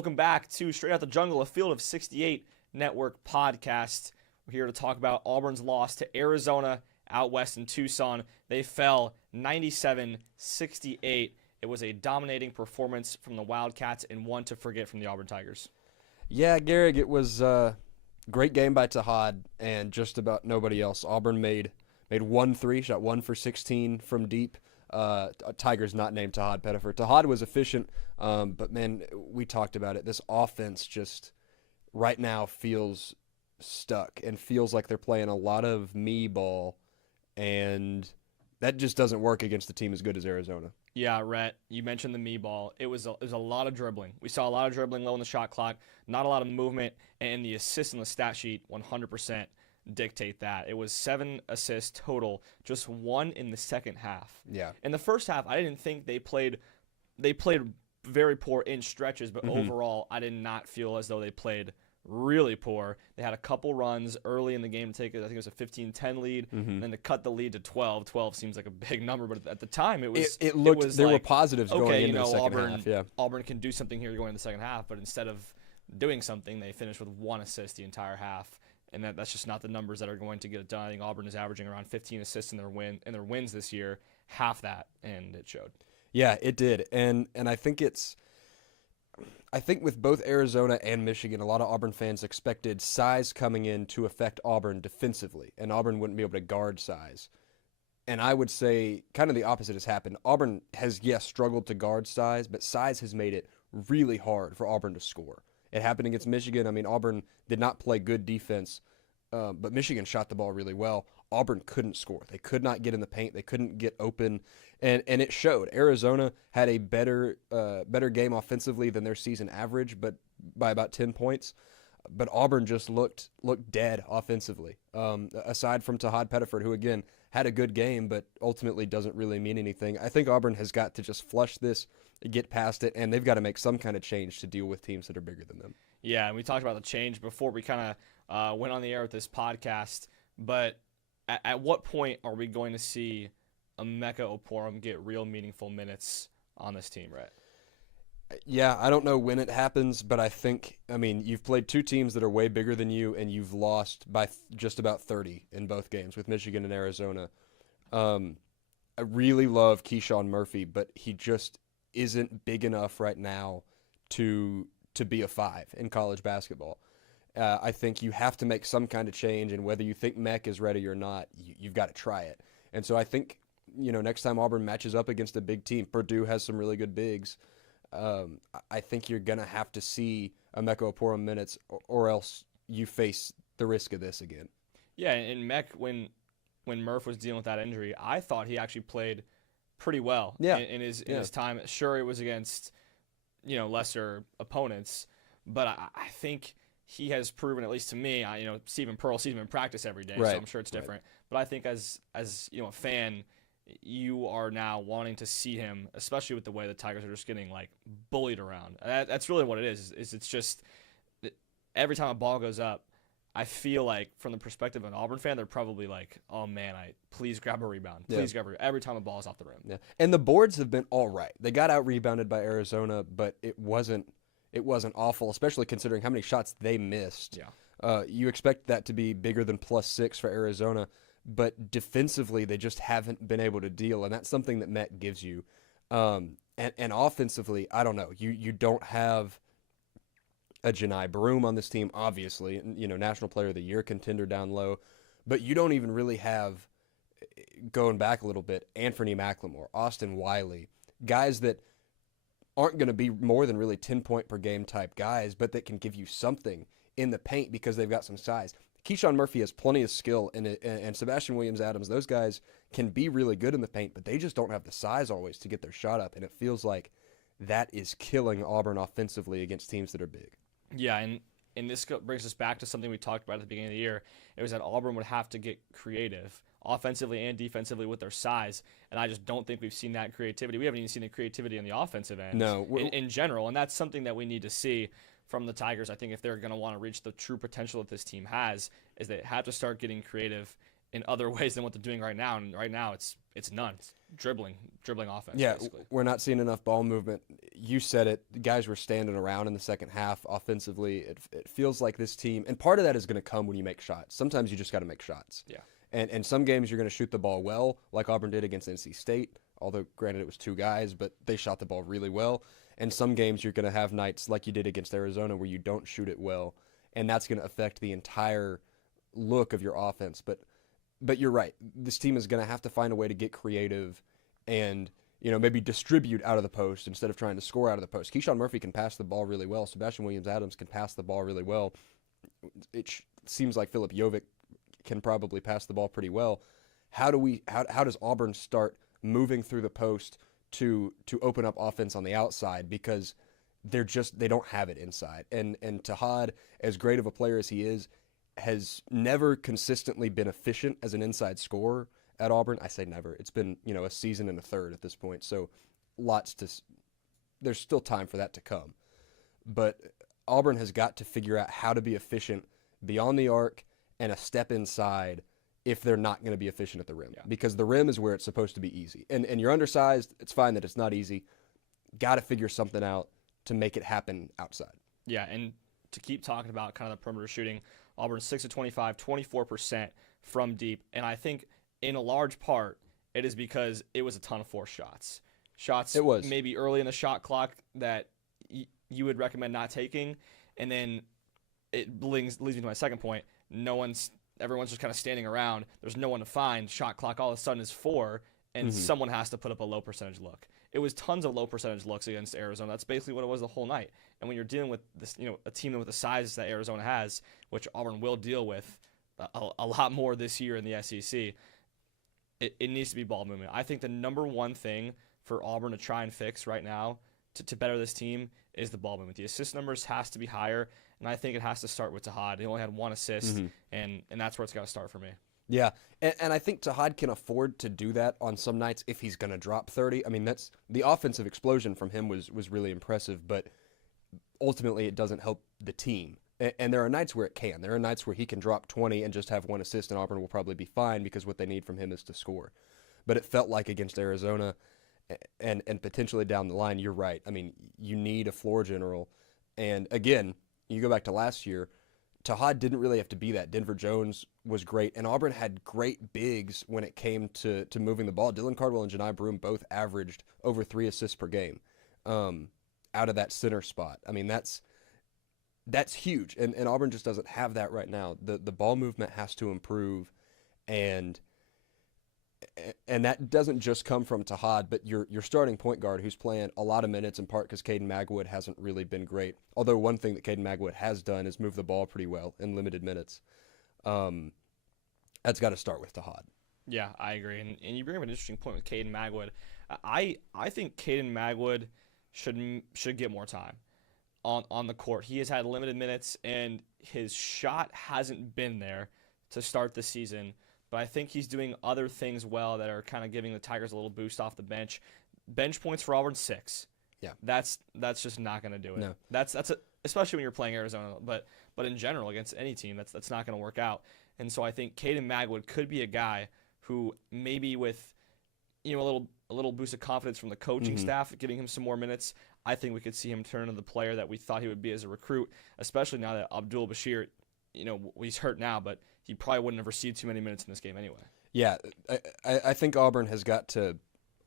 Welcome back to Straight Out the Jungle, a Field of 68 Network podcast. We're here to talk about Auburn's loss to Arizona out west in Tucson. They fell 97-68. It was a dominating performance from the Wildcats and one to forget from the Auburn Tigers. Yeah, Gehrig, it was a great game by Tahad and just about nobody else. Auburn made 1 3, shot 1 for 16 from deep. Tigers not named Tahad Pettiford. Tahad was efficient, but, man, we talked about it. This offense just right now feels stuck and feels like they're playing a lot of me ball, and that just doesn't work against a team as good as Arizona. Yeah, Rett, you mentioned the me ball. It was a lot of dribbling. We saw a lot of dribbling low in the shot clock, not a lot of movement, and the assists on the stat sheet 100% dictate that. It was 7 assists total, just 1 in the second half. Yeah. In the first half, I didn't think they played very poor in stretches, but overall, I did not feel as though they played really poor. They had a couple runs early in the game to take it. I think it was a 15-10 lead, and then to cut the lead to 12. 12 seems like a big number, but at the time it was. It looked. It was there like, were positives going into the second Auburn, half. Yeah. Auburn can do something here going into the second half, but instead of doing something, they finished with 1 assist the entire half, and that's just not the numbers that are going to get it done. I think Auburn is averaging around 15 assists in their wins this year, half that, and it showed. Yeah, it did, and I think it's. I think with both Arizona and Michigan, a lot of Auburn fans expected size coming in to affect Auburn defensively, and Auburn wouldn't be able to guard size. And I would say kind of the opposite has happened. Auburn has, yes, struggled to guard size, but size has made it really hard for Auburn to score. It happened against Michigan. I mean, Auburn did not play good defense, but Michigan shot the ball really well. Auburn couldn't score. They could not get in the paint. They couldn't get open, and it showed. Arizona had a better game offensively than their season average, but by about 10 points. But Auburn just looked dead offensively. Aside from Tahad Pettiford, who again had a good game, but ultimately doesn't really mean anything. I think Auburn has got to just flush this, get past it, and they've got to make some kind of change to deal with teams that are bigger than them. Yeah, and we talked about the change before we kind of went on the air with this podcast, but at what point are we going to see Emeka Okporo get real meaningful minutes on this team, Rett? Yeah, I don't know when it happens, but I mean, you've played 2 teams that are way bigger than you, and you've lost by just about 30 in both games with Michigan and Arizona. I really love Keyshawn Murphy, but he just isn't big enough right now to be a 5 in college basketball. I think you have to make some kind of change, and whether you think Mech is ready or not, you've got to try it. And so I think, next time Auburn matches up against a big team, Purdue has some really good bigs. I think you're going to have to see Emeka Okporo minutes, or else you face the risk of this again. Yeah, and Mech, when Murph was dealing with that injury, I thought he actually played pretty well in his time. Sure, it was against lesser opponents, but I think he has proven, at least to me, Stephen Pearl sees him in practice every day, so I'm sure it's different. But I think as a fan, you are now wanting to see him, especially with the way the Tigers are just getting bullied around. That's really what it is. It's just every time a ball goes up, I feel like from the perspective of an Auburn fan, they're probably like, "Oh man, please grab a rebound, please grab every time a ball is off the rim." Yeah, and the boards have been all right. They got out rebounded by Arizona, but it wasn't awful, especially considering how many shots they missed. Yeah. You expect that to be bigger than +6 for Arizona, but defensively they just haven't been able to deal, and that's something that Met gives you. And offensively, I don't know. You don't have a Janai Broom on this team, obviously, National Player of the Year contender down low, but you don't even really have, going back a little bit, Anthony McLemore, Austin Wiley, guys that aren't going to be more than really 10-point per game type guys, but that can give you something in the paint because they've got some size. Keyshawn Murphy has plenty of skill, and Sebastian Williams-Adams, those guys can be really good in the paint, but they just don't have the size always to get their shot up, and it feels like that is killing Auburn offensively against teams that are big. Yeah, and this brings us back to something we talked about at the beginning of the year. It was that Auburn would have to get creative, offensively and defensively, with their size, and I just don't think we've seen that creativity. We haven't even seen the creativity on the offensive end in general, and that's something that we need to see from the Tigers. I think if they're going to want to reach the true potential that this team has, is they have to start getting creative in other ways than what they're doing right now, and right now it's none. It's dribbling offense. Yeah, basically. we're not seeing enough ball movement. you said it. The guys were standing around in the second half offensively. It feels like this team, and part of that is going to come when you make shots. Sometimes you just got to make shots. Yeah. And some games you're going to shoot the ball well, like Auburn did against NC State, although granted it was 2 guys, but they shot the ball really well. And some games you're going to have nights like you did against Arizona where you don't shoot it well, and that's going to affect the entire look of your offense. But you're right. This team is going to have to find a way to get creative and maybe distribute out of the post instead of trying to score out of the post. Keyshawn Murphy can pass the ball really well. Sebastian Williams-Adams can pass the ball really well. It seems like Filip Jovic can probably pass the ball pretty well. How does Auburn start moving through the post to open up offense on the outside, because they don't have it inside. And Tahad, as great of a player as he is, has never consistently been efficient as an inside scorer at Auburn. I say never. It's been, a season and a third at this point. So there's still time for that to come. But Auburn has got to figure out how to be efficient beyond the arc and a step inside if they're not going to be efficient at the rim. Yeah. Because the rim is where it's supposed to be easy. And you're undersized. It's fine that it's not easy. Got to figure something out to make it happen outside. Yeah, and to keep talking about kind of the perimeter shooting, Auburn 6 of 25, 24% from deep. And I think in a large part, it is because it was a ton of forced shots. Shots it was. Maybe early in the shot clock that you would recommend not taking. And then it leads me to my second point. Everyone's just kind of standing around. There's no one to find. Shot clock all of a sudden is 4, and someone has to put up a low percentage look. It was tons of low percentage looks against Arizona. That's basically what it was the whole night. And when you're dealing with this, a team with the size that Arizona has, which Auburn will deal with a lot more this year in the SEC, it needs to be ball movement. I think the number one thing for Auburn to try and fix right now to better this team is the ball movement. The assist numbers has to be higher, and I think it has to start with Tahad. He only had 1 assist, and that's where it's got to start for me. Yeah, and I think Tahad can afford to do that on some nights if he's going to drop 30. I mean, that's the offensive explosion from him was really impressive, but ultimately it doesn't help the team. And there are nights where it can. There are nights where he can drop 20 and just have 1 assist, and Auburn will probably be fine because what they need from him is to score. But it felt like against Arizona and potentially down the line, you're right. I mean, you need a floor general. And again, you go back to last year, Tahad didn't really have to be that. Denver Jones was great, and Auburn had great bigs when it came to moving the ball. Dylan Cardwell and Janai Broome both averaged over 3 assists per game out of that center spot. I mean, that's huge, and Auburn just doesn't have that right now. The ball movement has to improve, and that doesn't just come from Tahad, but your starting point guard who's playing a lot of minutes, in part because Caden Magwood hasn't really been great. Although one thing that Caden Magwood has done is move the ball pretty well in limited minutes. That's got to start with Tahad. Yeah, I agree. And you bring up an interesting point with Caden Magwood. I think Caden Magwood should get more time on the court. He has had limited minutes, and his shot hasn't been there to start the season. But I think he's doing other things well that are kind of giving the Tigers a little boost off the bench. Bench points for Auburn 6. Yeah, that's just not going to do it. No. That's especially when you're playing Arizona, but in general against any team, that's not going to work out. And so I think Caden Magwood could be a guy who maybe with a little boost of confidence from the coaching staff, giving him some more minutes, I think we could see him turn into the player that we thought he would be as a recruit, especially now that Abdul Bashir, he's hurt now, but he probably wouldn't have received too many minutes in this game anyway. Yeah, I think Auburn has got to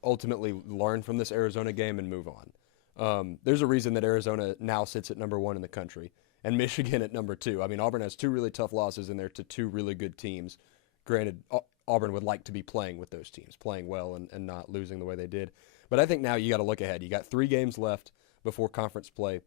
ultimately learn from this Arizona game and move on. There's a reason that Arizona now sits at number 1 in the country and Michigan at number 2. I mean, Auburn has 2 really tough losses in there to 2 really good teams. Granted, Auburn would like to be playing with those teams, playing well and not losing the way they did. But I think now you got to look ahead. You got 3 games left before conference play.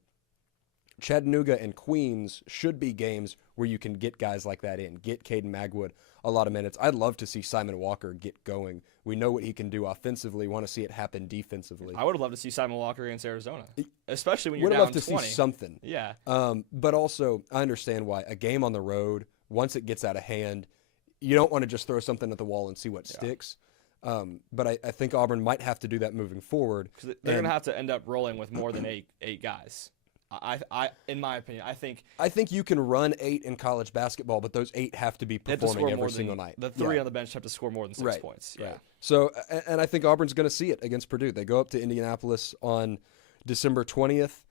Chattanooga and Queens should be games where you can get guys like that in, get Caden Magwood a lot of minutes. I'd love to see Simon Walker get going. We know what he can do offensively. Want to see it happen defensively. I would have loved to see Simon Walker against Arizona, especially when you're down 20. Would have loved to see something. Yeah. But also, I understand why. A game on the road, once it gets out of hand, you don't want to just throw something at the wall and see what sticks. But I think Auburn might have to do that moving forward. Because they're going to have to end up rolling with more than eight guys. In my opinion, I think you can run 8 in college basketball, but those 8 have to be performing every single night. The 3 on the bench have to score more than 6 points. Yeah. Right. So, and I think Auburn's going to see it against Purdue. They go up to Indianapolis on December 20th.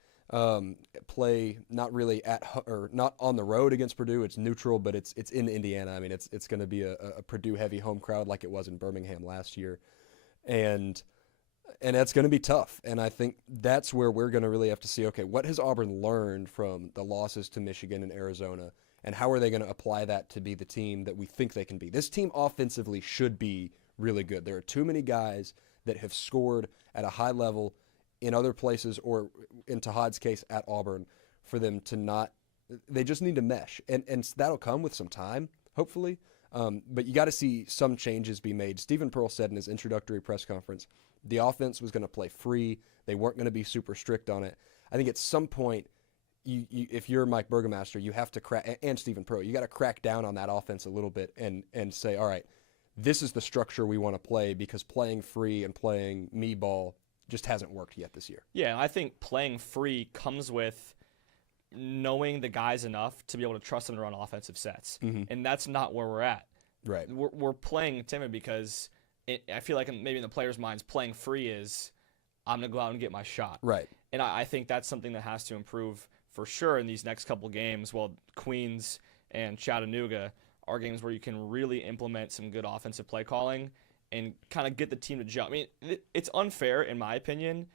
Play not really or not on the road against Purdue. It's neutral, but it's in Indiana. I mean, it's going to be a Purdue heavy home crowd like it was in Birmingham last year, and that's going to be tough. And I think that's where we're going to really have to see, okay, what has Auburn learned from the losses to Michigan and Arizona, and how are they going to apply that to be the team that we think they can be? This team offensively should be really good. There are too many guys that have scored at a high level in other places, or in Tahad's case at Auburn, for them to not, they just need to mesh. And that'll come with some time, hopefully. But you got to see some changes be made. Stephen Pearl said in his introductory press conference, the offense was going to play free. They weren't going to be super strict on it. I think at some point, you if you're Mike Burgomaster, you have to crack, and Stephen Pearl, you got to crack down on that offense a little bit and say, all right, this is the structure we want to play, because playing free and playing me ball just hasn't worked yet this year. Yeah, I think playing free comes with knowing the guys enough to be able to trust them to run offensive sets. Mm-hmm. And that's not where we're at. Right. We're playing timid because I feel like maybe in the players' minds, playing free is I'm going to go out and get my shot. Right. And I think that's something that has to improve for sure in these next couple games. Well, Queens and Chattanooga are games where you can really implement some good offensive play calling and kind of get the team to jump. I mean, it's unfair, in my opinion,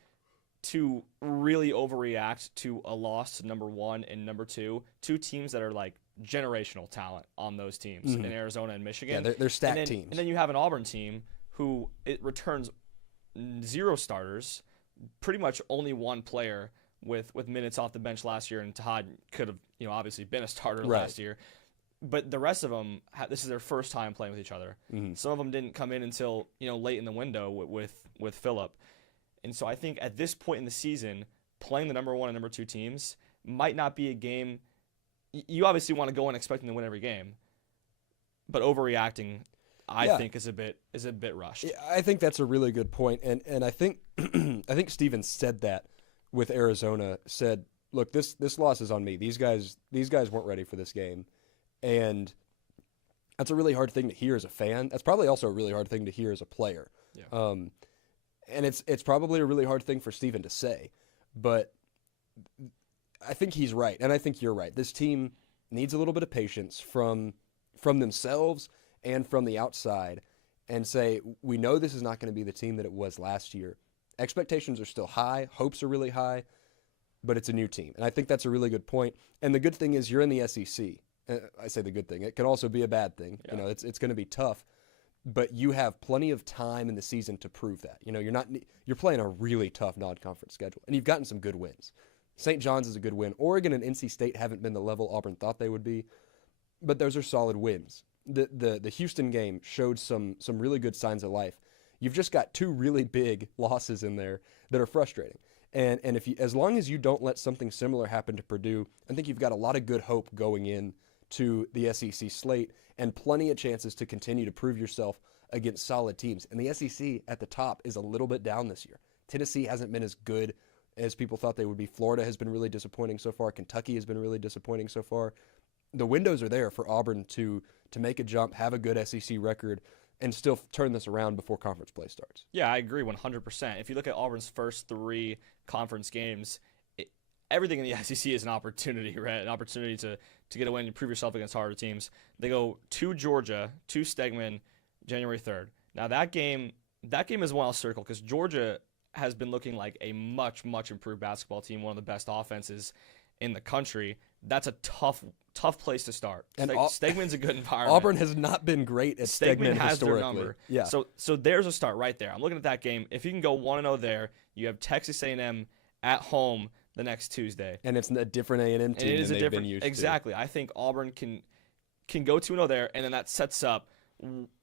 to really overreact to a loss to number 1 and number 2, two teams that are like generational talent on those teams in Arizona and Michigan. Yeah, they're stacked teams. And then you have an Auburn team who it returns 0 starters, pretty much only 1 player with minutes off the bench last year, and Tahad could have obviously been a starter last year. But the rest of them, this is their first time playing with each other. Mm-hmm. Some of them didn't come in until late in the window with Phillip. And so I think at this point in the season, playing the number 1 and number 2 teams might not be a game. You obviously want to go in expecting to win every game, but overreacting, I think, is a bit rushed. Yeah, I think that's a really good point, and I think I think Steven said that with Arizona. Said, look, this loss is on me. These guys weren't ready for this game. And that's a really hard thing to hear as a fan. That's probably also a really hard thing to hear as a player. Yeah. And it's probably a really hard thing for Steven to say. But I think he's right, and I think you're right. This team needs a little bit of patience from themselves and from the outside, and say, we know this is not going to be the team that it was last year. Expectations are still high. Hopes are really high. But it's a new team. And I think that's a really good point. And the good thing is you're in the SEC. I say the good thing. It can also be a bad thing. Yeah. It's going to be tough, but you have plenty of time in the season to prove that. You're playing a really tough non-conference schedule, and you've gotten some good wins. St. John's is a good win. Oregon and NC State haven't been the level Auburn thought they would be, but those are solid wins. The Houston game showed some really good signs of life. You've just got 2 really big losses in there that are frustrating. And as long as you don't let something similar happen to Purdue, I think you've got a lot of good hope going in to the SEC slate, and plenty of chances to continue to prove yourself against solid teams. And the SEC at the top is a little bit down this year. Tennessee hasn't been as good as people thought they would be. Florida has been really disappointing so far. Kentucky has been really disappointing so far. The windows are there for Auburn to make a jump, have a good SEC record, and still turn this around before conference play starts. Yeah, I agree 100%. If you look at Auburn's first 3 conference games, everything in the SEC is an opportunity, right? An opportunity to get a win and prove yourself against harder teams. They go to Georgia, to Stegman, January 3rd. Now that game is one I'll circle, because Georgia has been looking like a much, much improved basketball team, one of the best offenses in the country. That's a tough place to start. And Stegman's a good environment. Auburn has not been great at Stegman has historically. Their number. Yeah. So there's a start right there. I'm looking at that game. If you can go 1-0 there, you have Texas A&M at home the next Tuesday. And it's a different A&M team than they've been used to. Exactly. I think Auburn can go 2-0 there, and then that sets up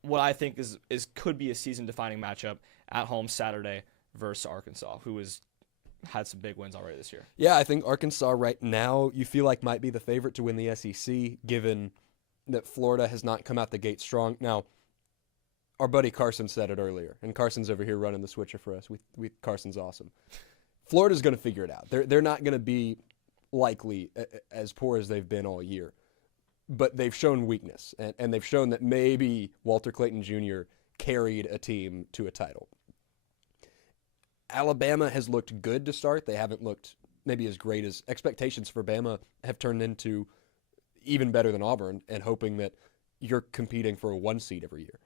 what I think is could be a season-defining matchup at home Saturday versus Arkansas, who has had some big wins already this year. Yeah, I think Arkansas right now you feel like might be the favorite to win the SEC, given that Florida has not come out the gate strong. Now, our buddy Carson said it earlier, and Carson's over here running the switcher for us. Carson's awesome. Florida's going to figure it out. They're not going to be likely as poor as they've been all year, but they've shown weakness, and they've shown that maybe Walter Clayton Jr. carried a team to a title. Alabama has looked good to start. They haven't looked maybe as great as expectations for Bama have turned into even better than Auburn, and hoping that you're competing for a 1 seed every year.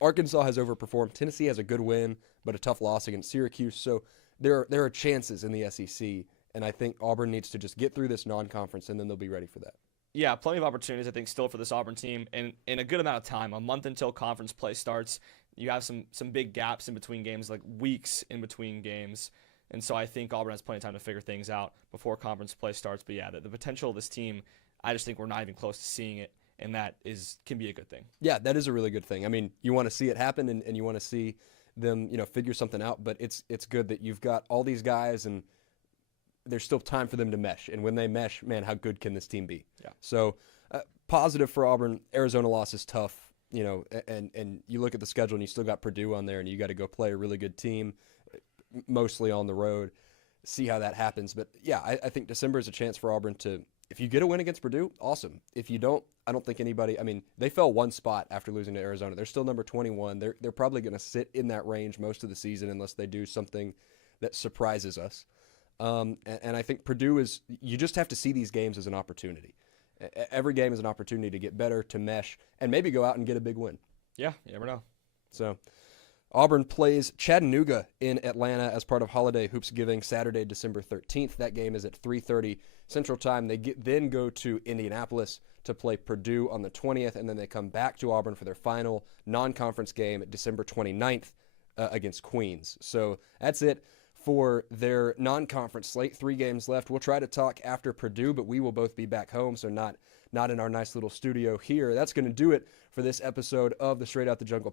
Arkansas has overperformed. Tennessee has a good win, but a tough loss against Syracuse. So there are chances in the SEC, and I think Auburn needs to just get through this non-conference, and then they'll be ready for that. Yeah, plenty of opportunities, I think, still for this Auburn team, and in a good amount of time. A month until conference play starts. You have some big gaps in between games, like weeks in between games. And so I think Auburn has plenty of time to figure things out before conference play starts. But yeah, the potential of this team, I just think we're not even close to seeing it, and that can be a good thing. Yeah, that is a really good thing. I mean, you want to see it happen, and you want to see them, figure something out. But it's good that you've got all these guys, and there's still time for them to mesh. And when they mesh, man, how good can this team be? Yeah. So positive for Auburn. Arizona loss is tough, and you look at the schedule, and you still got Purdue on there, and you got to go play a really good team, mostly on the road. See how that happens. But yeah, I think December is a chance for Auburn to, if you get a win against Purdue, awesome. If you don't, I don't think anybody, I mean, they fell 1 spot after losing to Arizona. They're still number 21. They're probably going to sit in that range most of the season unless they do something that surprises us. And I think Purdue is, you just have to see these games as an opportunity. Every game is an opportunity to get better, to mesh, and maybe go out and get a big win. Yeah, you never know. So Auburn plays Chattanooga in Atlanta as part of Holiday Hoopsgiving Saturday, December 13th. That game is at 3:30 Central Time. They then go to Indianapolis to play Purdue on the 20th, and then they come back to Auburn for their final non-conference game December 29th against Queens. So that's it for their non-conference slate. 3 games left. We'll try to talk after Purdue, but we will both be back home, so not in our nice little studio here. That's going to do it for this episode of the Straight Out the Jungle